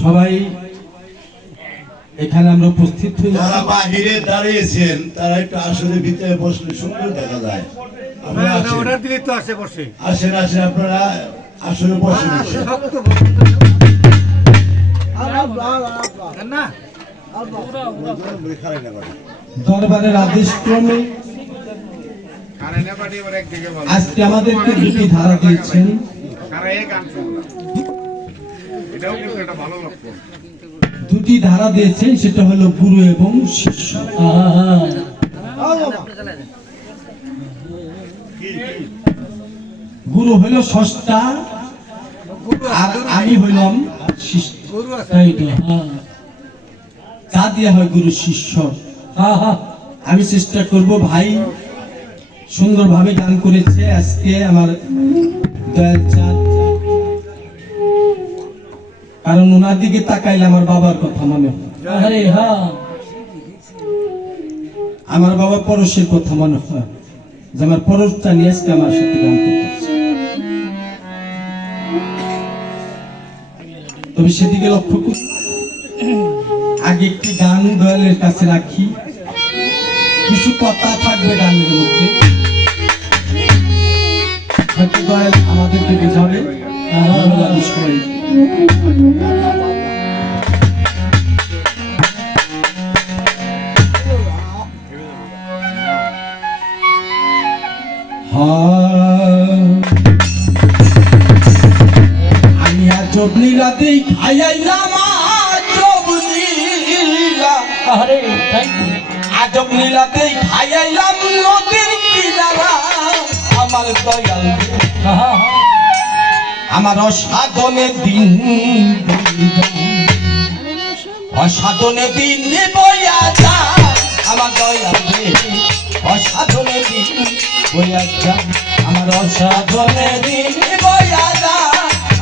সবাই এখানে আমরা উপস্থিত হয়েছি। যারা বাহিরে দাঁড়িয়েছেন তারা একটু আসনের ভিতরে বসলে সুন্দর দেখা যায়। আসেন আসেন আপনারা আসলে বসেন। দরবারের আদেশ ক্রমে আজকে আমাদেরকে দুটি ধারা দিয়েছেন। দুটি ধারা দিয়েছেন, সেটা হলো গুরু এবং শিষ্য। গুরু হইল স্রষ্টা আর আমি হইলাম শিষ্য। তা দিয়ে হয় গুরু শিষ্য। আমি চেষ্টা করব, ভাই সুন্দরভাবে গান করেছে আজকে আমার দয়াল চাঁদ, কারণ ওনার দিকে তাকাইলে আমার বাবার কথা মনে হয়। আমার বাবা পরশের কথা মনে হয়, যে আমার পরশটা নিয়ে আজকে আমার সাথে গান করতেছে। তবে সেদিকে লক্ষ্য করি, আগে একটি গান দয়ালের কাছে রাখি, কিছু কথা থাকবে গানের মধ্যে, দয়াল আমাদেরকে বোঝাবে। সবাই আমি আজব লীলাতেই খাইলাম, আজব লীলাতেই খাইলাম নদীর কিনারা। আমার দয়াল আমার অসাধনে দিন, অসাধনে দিন বইয়া যায়। আমার দয়াল অসাধনে দিন বইয়া যায়, আমার অসাধনে দিন বইয়া যায়।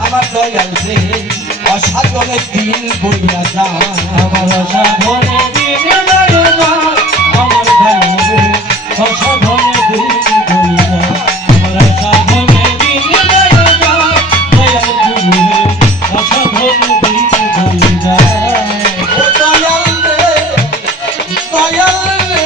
আমার দয়াল রে অসাধনে দিন বইয়া যায়, আমার অসাধনে দিন বইয়া যায়। আমার দয়াল রে অসাধনে দিন বইয়া যায়, আমার অসাধনে দিন বইয়া যায়। দয়াল গুরু রে অসাধনে দিন বইয়া যায়। ও দয়াল রে, দয়াল রে,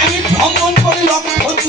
আমি ভ্রমণ করে লক্ষ্য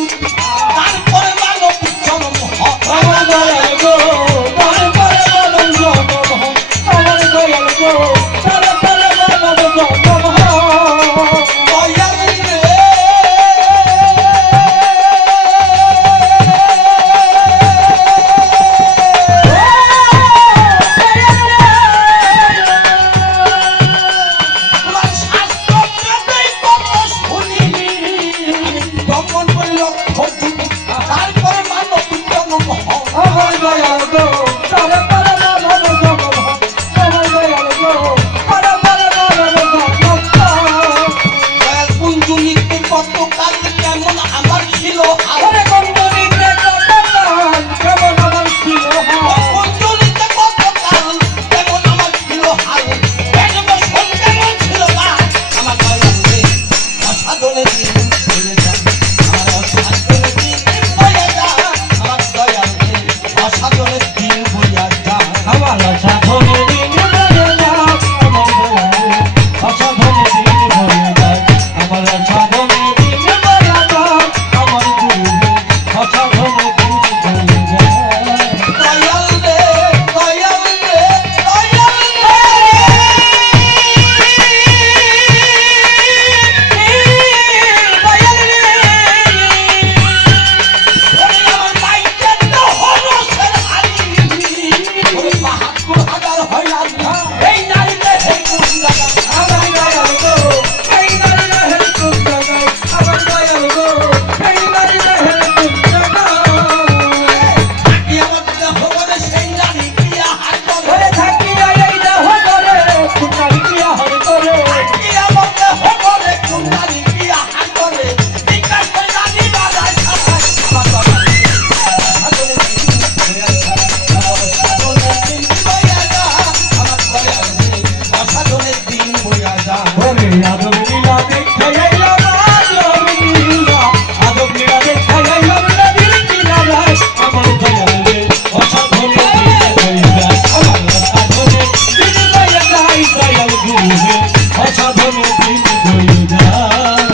আদব লীলা দেখে এলাম আদব লীলা আদব লীলা দেখে এলাম নদীর কিনারায় আমার দয়াল রে অসাধনে দিন বয়ে যায় আমার অসাধনে দিন বয়ে যায় দয়াল গুরু রে অসাধনে দিন বয়ে যায়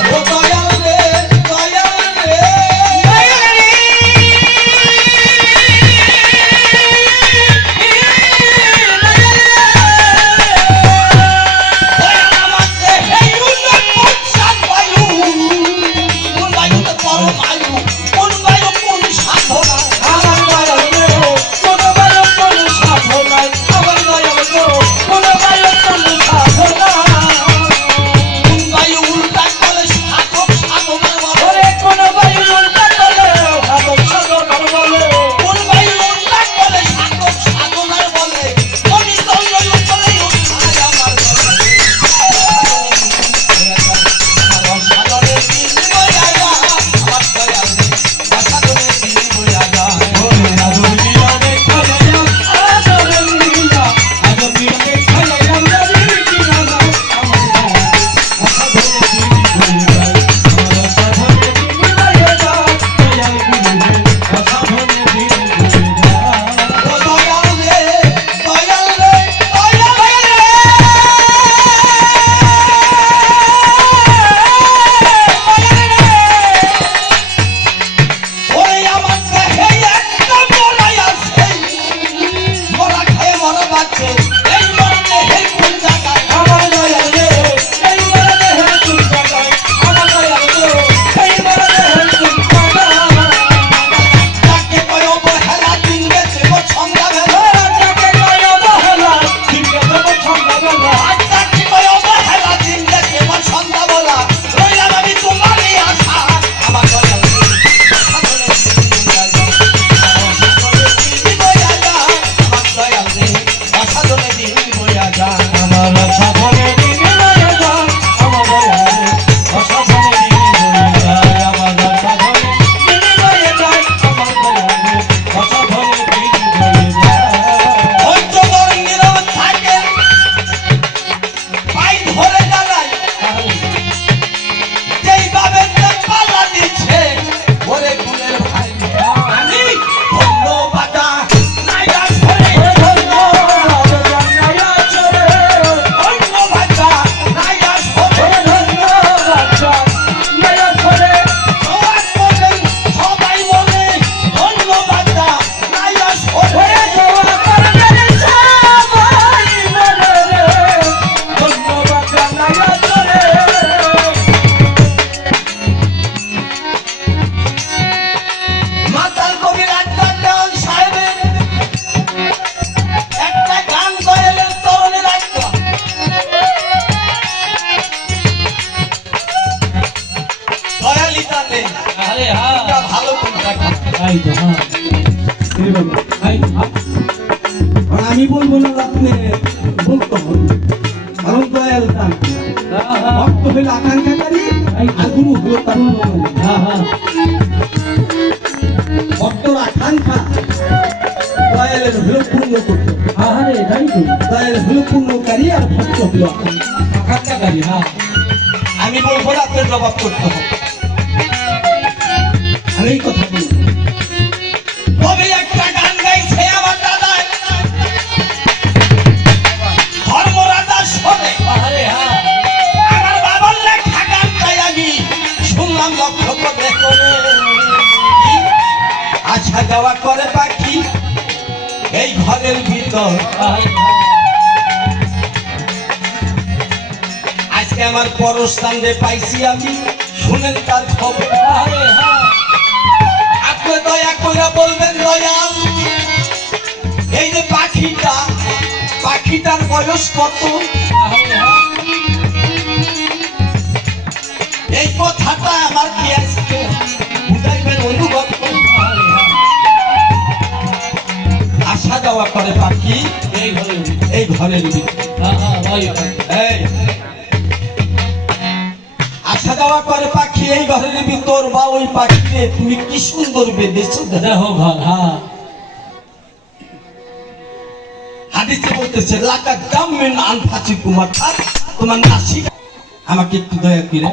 ও দয়াল রে দয়াল রে আমি বলবো না আপনি বলতে হবে কারণ দয়াল দান ভক্ত হইলে আকাঙ্ক্ষাকারী আর গুরু হলো তার ভক্তর আকাঙ্ক্ষা দয়ালের হলো পূর্ণ করতে দয়াল হলো পূর্ণকারী আর ভক্ত হলো আকাঙ্ক্ষাকারী। আমি বলবো না আপনার জবাব করতে হবে আমি এই কথা বলবো। তবে একটা গান গাইছে আমার দাদা ধর্মরাজা শোনে আমার বাবার লেখা গানটাই আমি শুনলাম লক্ষ্য করে আশা যাওয়া করে পাখি এই ঘরের ভিতর আজকে আমার পরস্থান রে পাইছি আমি শুনেন তার খবর আপনি দয়া করে বলবেন দয়াল এই যে পাখিটার বয়স কত এই কথাটা আমার কি আজকে বুঝাইবেন অনুভব আসা যাওয়া করে পাখি এই ঘরের আসা যাওয়া করে পাখি এই ঘরের ভিতর বা ওই পাখিকে তুমি কি সুন্দর বেঁধেছো দেখো ঘর। হাদিসে বলতেছে লাকা দাম মিন আনফাসিকুম, অর্থাৎ তোমার নাসিকা আমাকে একটু দয়া করে